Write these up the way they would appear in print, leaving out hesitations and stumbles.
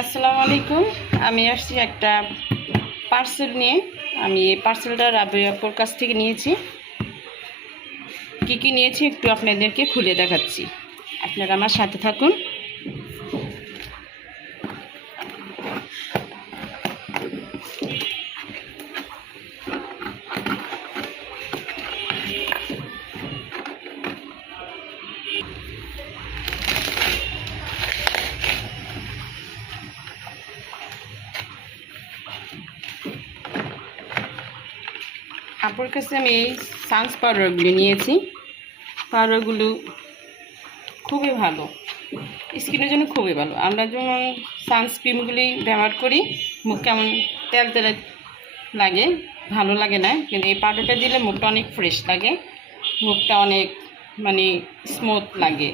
আসসালামু আলাইকুম। আমি আসছি একটা পার্সেল নিয়ে। আমি এই পার্সেলটা রাবিয়াপুর কাছ থেকে নিয়েছি। কি নিয়েছি একটু আপনাদেরকে খুলে দেখাচ্ছি, আপনারা আমার সাথে থাকুন। আপুর কাছে আমি এই সানস পাউডারগুলি নিয়েছি। পাউডারগুলো খুবই ভালো, স্কিনের জন্য খুবই ভালো। আমরা যেমন সানস্ক্রিনগুলি ব্যবহার করি, মুখ কেমন তেল তেল লাগে, ভালো লাগে না, কিন্তু এই পাউডারটা দিলে মুখটা অনেক ফ্রেশ লাগে, মুখটা অনেক স্মুথ লাগে।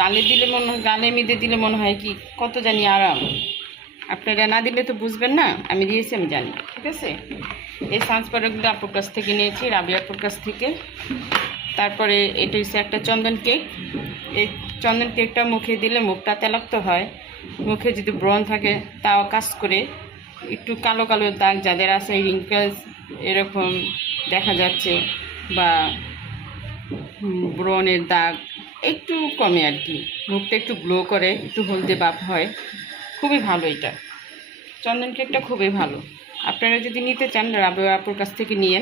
গালে দিলে গালে মেঁধে দিলে মনে হয় কি কত জানি আরাম। আপনারা না দিলে তো বুঝবেন না, আমি দিয়েছি, আমি জানি। ঠিক আছে, এই সানস পাউডারগুলো আপুর কাছ থেকে নিয়েছি, রাবিয়াপুর কাছ থেকে। তারপরে এটা হচ্ছে একটা চন্দন কেক। এই চন্দন কেকটা মুখে দিলে মুখটা তেলাক্ত হয়, মুখে যদি ব্রণ থাকে তাও কাজ করে। একটু কালো কালো দাগ যাদের আছে, রিঙ্কেলস এরকম দেখা যাচ্ছে, বা ব্রণের দাগ একটু কমে আর কি, মুখটা একটু গ্লো করে, একটু হলদে ভাব হয়। খুবই ভালো এটা, চন্দন কেকটা খুবই ভালো। আপনারা যদি নিতে চান রাবিয়াপুর কাছ থেকে নিয়ে।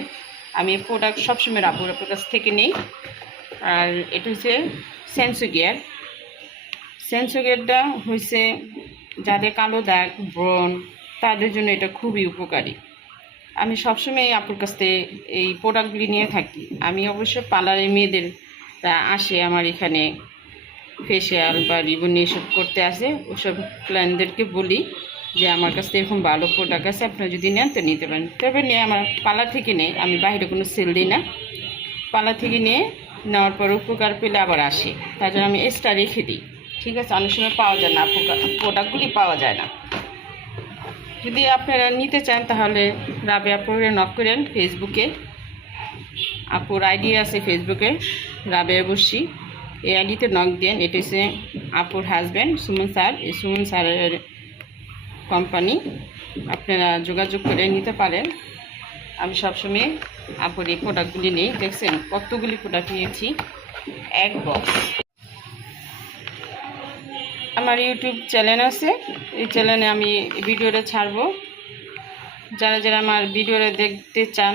আমি প্রোডাক্ট সবসময় রাবিয়াপুর কাছ থেকে নিই। আর এটা হচ্ছে সেন্সোগিয়ার। সেন্সোগিয়ারটা হচ্ছে যাদের কালো দাগ, ব্রণ, তাদের জন্য এটা খুবই উপকারী। আমি সবসময় আপুর কাছ থেকে এই প্রোডাক্টগুলি নিয়ে থাকি। আমি অবশ্য পার্লারের মেয়েদের আসে আমার এখানে ফেসিয়াল বা রিবন এসব করতে আসে, ওসব ক্লায়েন্টদেরকে বলি যে আমার কাছে এরকম ভালো প্রোডাক্ট আছে, আপনারা যদি নেন তো নিতে পারেন। তবে নিয়ে আমার পার্লার থেকে নেই, আমি বাইরে কোনো সেল দিই না। পার্লার থেকে নিয়ে নেওয়ার পর উপকার পেলে আবার আসে, তার জন্য আমি এক্সট্রা রেখে দিই। ঠিক আছে, অনেক সময় পাওয়া যায় না, প্রোডাক্টগুলি পাওয়া যায় না। যদি আপনারা নিতে চান তাহলে রাবিয়াপুরে নক করেন ফেসবুকে। আপুর আইডি আছে ফেসবুকে, রাবিয়া বসি, এই আইডিতে নক দেন। এটা হচ্ছে আপুর হাজব্যান্ড সুমন স্যার, এই সুমন স্যারের কোম্পানি, আপনারা যোগাযোগ করে নিতে পারেন। আমি সবসময় আপুর এই প্রোডাক্টগুলি নিই। দেখছেন কতগুলি প্রোডাক্ট নিয়েছি, এক বক্স। আমার ইউটিউব চ্যানেল আছে, এই চ্যানেলে আমি ভিডিওটা ছাড়বো। যারা যারা আমার ভিডিওটা দেখতে চান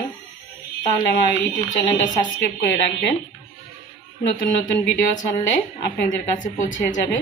তাহলে আমার ইউটিউব চ্যানেলটা সাবস্ক্রাইব করে রাখবেন। নতুন নতুন ভিডিও ছাড়লে আপনাদের কাছে পৌঁছে যাবে।